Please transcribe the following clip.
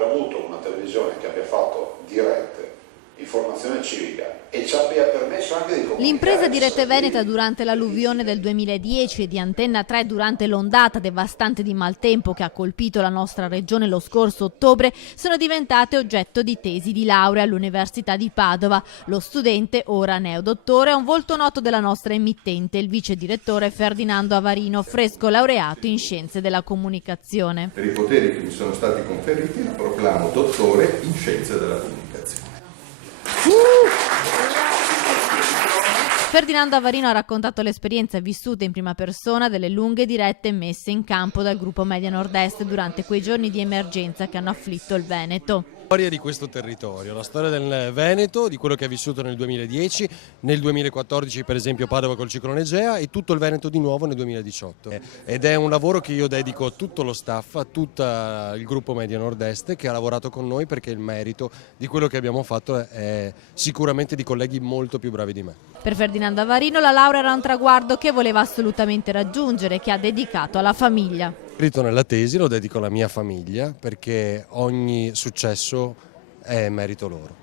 aver avuto una televisione che abbia fatto dirette, informazione civica e ci abbia permesso anche di comunicare. L'impresa di Rete Veneta durante l'alluvione del 2010 e di Antenna 3 durante l'ondata devastante di maltempo che ha colpito la nostra regione lo scorso ottobre sono diventate oggetto di tesi di laurea all'Università di Padova. Lo studente, ora neodottore, è un volto noto della nostra emittente, il vice direttore Ferdinando Avarino, fresco laureato in Scienze della Comunicazione. Per i poteri che mi sono stati conferiti la proclamo dottore in Scienze della Comunicazione. Ferdinando Avarino ha raccontato l'esperienza vissuta in prima persona delle lunghe dirette messe in campo dal gruppo Media Nord-Est durante quei giorni di emergenza che hanno afflitto il Veneto. La storia di questo territorio, la storia del Veneto, di quello che ha vissuto nel 2010, nel 2014 per esempio Padova col ciclone Egea e tutto il Veneto di nuovo nel 2018. Ed è un lavoro che io dedico a tutto lo staff, a tutto il gruppo Media Nord-Est che ha lavorato con noi, perché il merito di quello che abbiamo fatto è sicuramente di colleghi molto più bravi di me. Per Ferdinando Avarino la laurea era un traguardo che voleva assolutamente raggiungere, che ha dedicato alla famiglia. Scritto nella tesi, lo dedico alla mia famiglia perché ogni successo è merito loro.